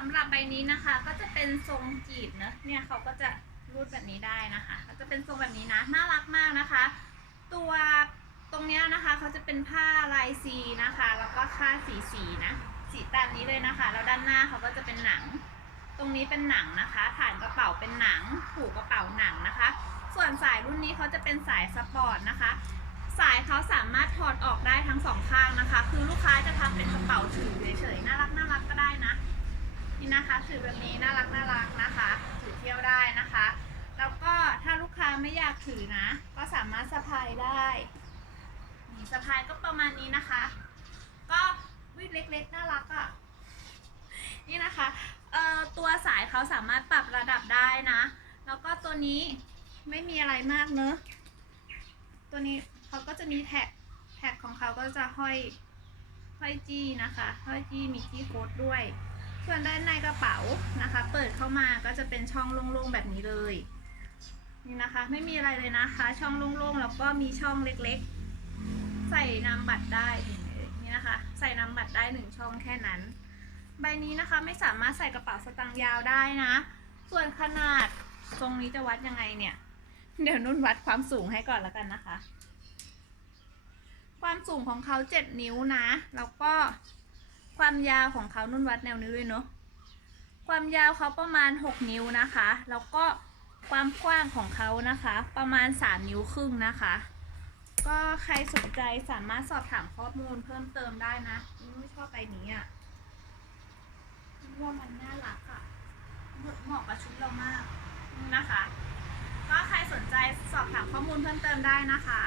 สำหรับใบนี้นะคะ ก็จะเป็นทรงจีบเนอะเนี่ยเขาก็จะรูดแบบนี้ได้นะคะ ก็จะเป็นทรงแบบนี้นะน่ารักมากนะคะ ตัวตรงเนี้ยนะคะเขาจะเป็นผ้าลายซีนะคะ แล้วก็ค่าสีสีนะสีตามนี้เลยนะคะแล้วด้านหน้าเขาก็จะเป็นหนัง ตรงนี้เป็นหนังนะคะฐานกระเป๋าเป็นหนังผูกกระเป๋าหนังนะคะ ส่วนสายรุ่นนี้เขาจะเป็นสายสปอร์ตนะคะ สายเขาสามารถถอด นี่นะคะถือแบบนี้น่ารักน่ารักนะคะถือเที่ยวได้นะคะ แล้วก็ถ้าลูกค้าไม่อยากถือนะ ก็สามารถสะพายได้นี่สะพายก็ประมาณนี้นะคะ ก็วิเล็กๆน่ารักอะ่ะนี่นะคะเอ่อตัวสายเขาสามารถปรับระดับได้นะ แล้วก็ตัวนี้ไม่มีอะไรมากเนอะตัวนี้เขาก็จะมีแท็กแท็กของเขาก็จะห้อยห้อยจี้นะคะห้อยจี้มีจี้โค้ดด้วย ส่วนด้านในกระเป๋านะคะ เปิดเข้ามาก็จะเป็นช่องโล่งๆแบบนี้เลยนี่นะคะไม่มีอะไรเลยนะคะ ช่องโล่งๆแล้วก็มีช่องเล็กๆ ใส่นามบัตรได้นี่นะคะ ใส่นามบัตรได้หนึ่งช่องแค่นั้น ใบนี้นะคะไม่สามารถใส่กระเป๋าสตางค์ยาวได้นะ ส่วนขนาดตรงนี้จะวัดยังไงเนี่ย เดี๋ยวนุ่นวัดความสูงให้ก่อนแล้วกันนะคะ ความสูงของเขาเจ็ดนิ้วนะ แล้วก็ ความยาวของเขานุ่นวัดแนวนิ้วด้วยเนาะความยาวเขาประมาณ 6 นิ้วนะคะ แล้วก็ความกว้างของเขานะคะ ประมาณ 3 นิ้วครึ่งนะคะ ก็ใครสนใจสามารถสอบถามข้อมูลเพิ่มเติมได้นะนุ่นชอบใบนี้อะ่ะว่ามันน่ารักอะ่ะเหมาะกับชุดเรามากนะคะ ก็ใครสนใจสอบถามข้อมูลเพิ่มเติมได้นะคะ